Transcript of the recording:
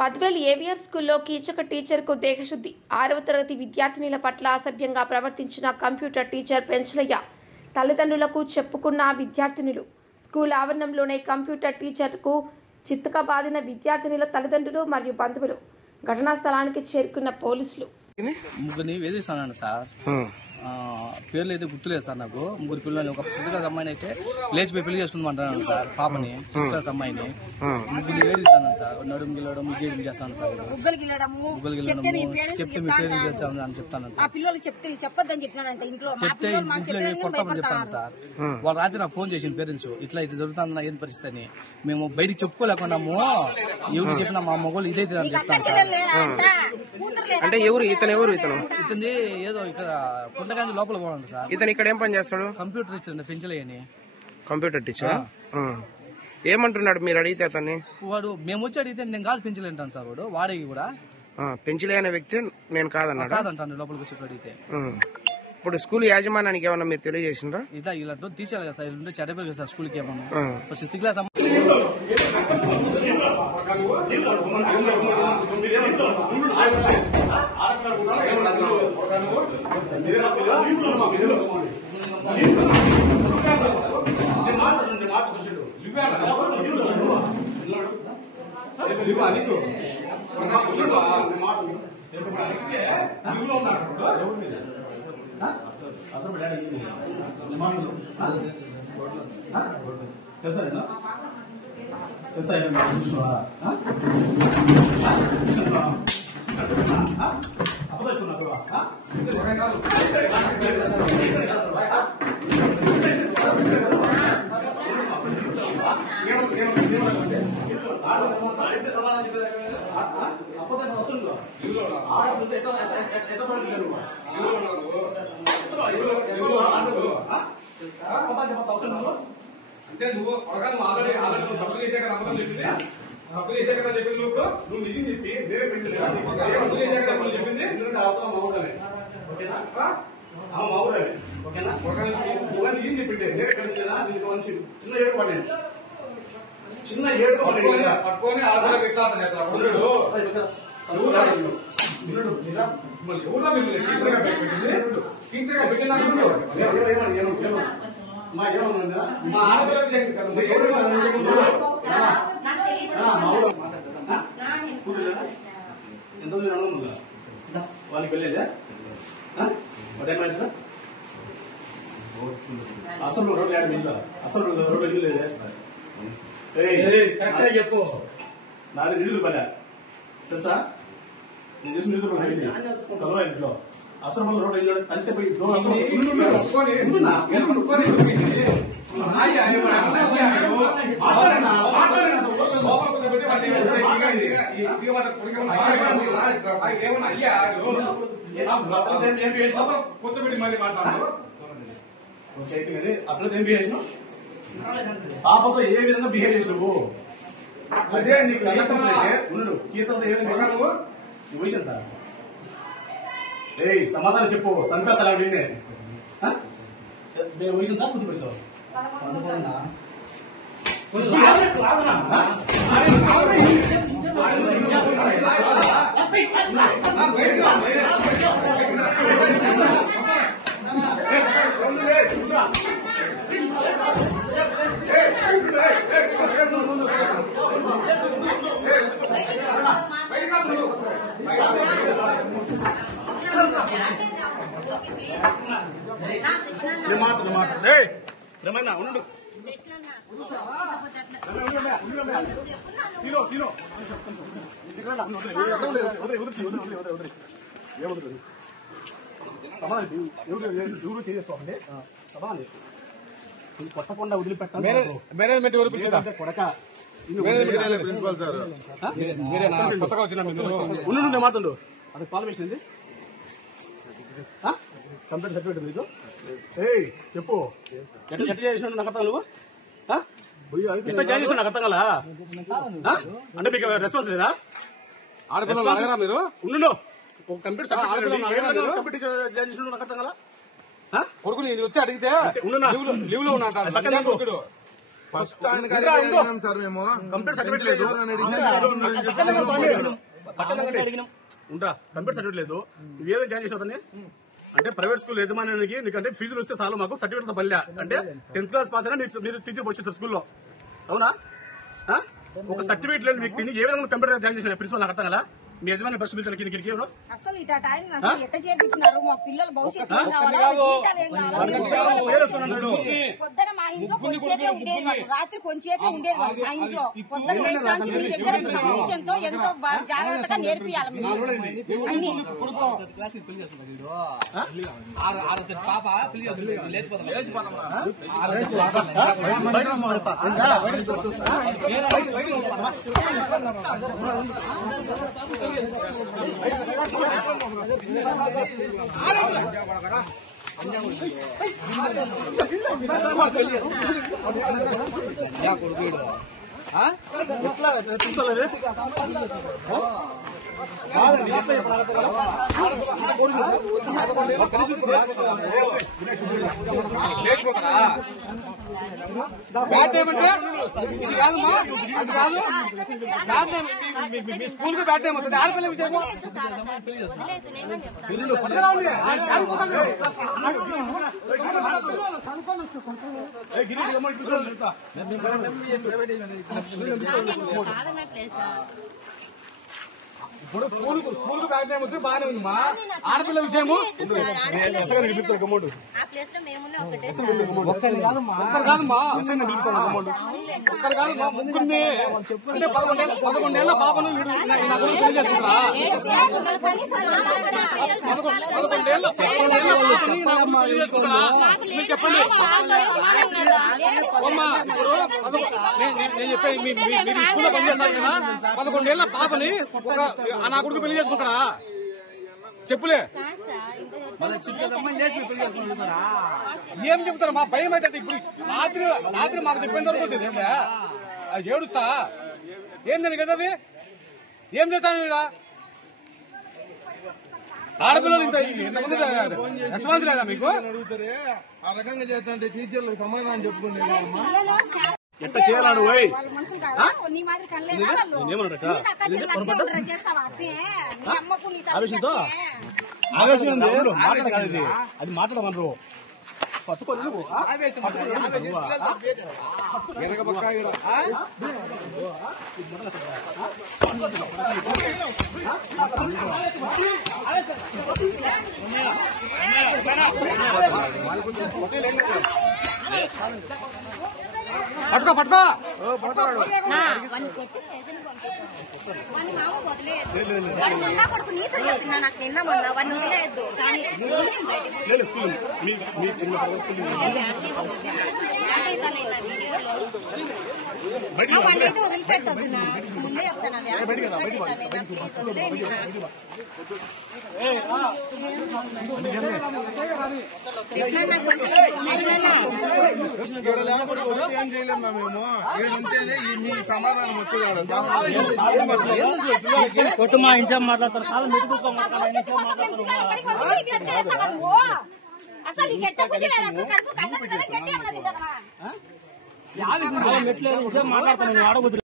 Badvel AVR స్కూల్లో కీచక టీచర్కు దేహశుద్ధి. 6వ తరగతి విద్యార్థినిల పట్ల అసభ్యంగా ప్రవర్తించిన కంప్యూటర్ టీచర్ పెంచలయ్య తల్లిదండ్రులకు చెప్పుకున్న విద్యార్థినులు. స్కూల్ ఆవరణంలోనే కంప్యూటర్ టీచర్కు చిత్తకబాదిన విద్యార్థినుల తల్లిదండ్రులు మరియు బంధువులు. ఘటనా స్థలానికి చేరుకున్న పోలీసులు ముగ్గురిని వేధిస్తాను సార్. పేర్లు అయితే గుర్తులేదు సార్. నాకు ముగ్గురు పిల్లలు, ఒక చిత్తకాల అమ్మాయిని అయితే లేచిపోయి పెళ్లి చేసుకుందామంటున్నాను సార్. పాపని, చిత్తకాల అమ్మాయిని ముగ్గురిని వేధిస్తాను సార్. నడుము గిల్లడం, విజయం చేస్తాను సార్. ముగ్గులు గిల్లడం చెప్తే మీ పేరు చేస్తాను అని చెప్తాను సార్. చెప్తే ఇంట్లో కొట్టమని చెప్తాను సార్. వాళ్ళు రాత్రి నాకు ఫోన్ చేసిన పేరెంట్స్, ఇట్లా ఇది జరుగుతుంది ఏం పరిస్థితి అని. మేము బయటికి చెప్పుకోలేకున్నాము. ఎవరు చెప్పినా మా మొగలు ఇదైతే అని చెప్తాను సార్. అంటే ఎవరు ఇతను? ఇతని ఏదో ఇక్కడ పుండగాంజీ లోపల పోవాలి సార్. ఇతను ఇక్కడ ఏం పని చేస్తాడు? కంప్యూటర్ టీచర్ పెంచలేని. కంప్యూటర్ టీచర్ ఏమంటున్నాడు మీరు అడిగితే? అతన్ని వాడు మేము వచ్చి అడిగితే నేను కాదు పెంచలేంటాను సార్. వాడికి కూడా పెంచలే అనే వ్యక్తి నేను కాదంటాను లోపలికి వచ్చి అడిగితే. ఇప్పుడు స్కూల్ యాజమాన్యానికి ఏమన్నా మీరు తెలియజేసిండ్రా? ఇట్లా ఇలా తీసేయాలి కదా సార్. ఇలా చెడపేరు కదా సార్ స్కూల్కి. ఏమన్నా 6th క్లాస్ అంటే నువ్వు ఆల్రెడీ తప్పు చేసే కదా అబద్ధం చెప్పింది. తప్పు చేసే కదా చెప్పింది. నువ్వు నిజం చెప్పి వేరే పెళ్లి తప్పు చేసే కదా చెప్పింది. మావుడనే ఓకేనా? మావుడనే ఓకేనా? నిజం చెప్పిండే వేరే పెళ్లి చిన్న ఏడు పడేది. చిన్న ఏడు పట్టుకొని ఆధార పెట్టాలి. ఎవరులా టీచర్గా పెట్టింది మా ఆడపిల్లకి ఎంత వాళ్ళకి వెళ్ళేదా? అసలు రోడ్డు యాడ్ వెళ్ళా. అసలు రోడ్డు వెళ్ళలేదా? కరెక్ట్గా చెప్పు. నాది నిధులు పడా తెలుసా? నేను చూసి నిధులు పడా ఇంట్లో. అసలు మన రోడ్డు వెళ్ళాడు అంతే పోయి కొత్త పెట్టి మళ్ళీ మాట్లాడు. అప్పుడు ఏం బిహేవ్ చేసినావు? పాపతో ఏ విధంగా బిహేవ్ చేసినావు? అదే నీకు ఉన్నాడు కీర్తనతో ఏ విధంగా వయసు ఎంత? సమాధానం చెప్పు. సంపేస్తాను నిన్నే. నేను వయసు ఎంత? ముందు వయసు ఏమైనా ఉండు. ఎవరు చేసేస్తామండి సమాధానం కొట్టకుండా వదిలిపెట్టాలి. కొడక ఉండు మాట్లాడు. అది క్వాలిఫికేషన్ కంప్లీట్ సర్టిఫికేట్ మీకు. చెప్పు ఎట్లా చేసినాడు నాకు అర్థం. నువ్వు ఎట్లా చేసిన నాకు అర్థం కదా. అంటే మీకు రెస్పాన్స్ లేదా? ఆడపిల్లలు మీరు ఉండు. కంప్యూటర్ నాకు అర్థం కదా. కొడుకు నేను వచ్చి అడిగితే లీవ్ లో ఉన్నా. ఫస్ట్ ఆయన సార్ మేము కంప్యూటర్ సర్టిఫికేట్ లేదు ఉంటా కంప్యూటర్ సర్టిఫికేట్ లేదు నువ్వు ఏదో జాయిన్ చేసావు అంటే ప్రైవేట్ స్కూల్ యజమానికి నీకంటే ఫీజులు వస్తే చాలు మాకు సర్టిఫికేట్ పల్లె అంటే 10th క్లాస్ పాస్ అయినా మీరు టీచర్ వచ్చేస్తారు స్కూల్లో అవునా ఒక సర్టిఫికేట్ లేని వ్యక్తిని ఏ విధంగా కంప్యూటర్ జాయిన్ చేసిన ప్రిన్సిపల్ నాకు అర్థం కదా మీ యజమాని బస్సు పిలిచారు కిందికి ఎవరు అసలు ఇట టైం అసలు ఎట్ట చేపించినారు మా పిల్లలు భవిష్యత్తు పొద్దున మా ఇంట్లో కొంచెంసేపే ఉండేది రాత్రి కొంచెంసేపే ఉండేది మా ఇంట్లో పొద్దున లేచి మీ దగ్గర పొజిషన్ తో ఎంతో జాగ్రత్తగా నేర్పియాలి అన్ని బ్యాడ్ టైం అంటే ఇది కాదమ్మా అది కాదు మీ స్కూల్ కి బ్యాడ్ టైం అవుతుంది ఆడపిల్ల విషయం ఇప్పుడు స్కూల్ కు బ్యాడ్ టైం వస్తే బాగానే ఉందమ్మా ఆడపిల్ల విషయము ఒక్కరు కాదమ్మా ఒక్కరు కాదమ్మా ముగ్గురిని అంటే 11 పాపను పెళ్లి చేసుకుంటా 11 ఏళ్ళ పాపని పెళ్లి చేసుకుంటా మీరు చెప్పండి అమ్మా ఇప్పుడు నేను చెప్పాను మీరు స్కూల్లో పనిచేస్తారు కదా 11 ఏళ్ళ పాపని నా కొడుకు పెళ్లి చేసుకుంటారా చెప్పులే ఏం చెప్తారు మా భయం అయితే ఇప్పుడు రాత్రి మాకు చెప్పేంత వరకు ఏడుస్తా ఏందని కదా అది ఏం చేస్తాను ఇక్కడ ఆడపిల్లలు ఇంతమంది రెస్పాన్స్ లేదా మీకు అడుగుతారే ఆ రకంగా చేస్తుంటే టీచర్లకు సమాధానం చెప్పుకునేది ఎట్లా చేయాలను ఆవేశంతో ఆవేశం మాట్లాడ కాదు ఇది అది మాట్లాడమన్నారు పట్టుకోదు పట్టుకో లేదు స్కూల్ వదిలిపెట్టొద్దు ముందే చెప్తాను ఏం చేయలేము మేము ఏడుంటేనే మీ సమాధానం వచ్చేది కొట్టుమా ఇంచా మాట్లాడతారు కాలం అసలు గట్ట మెట్లేదు మాట్లాడతాను ఆడబుద్ధి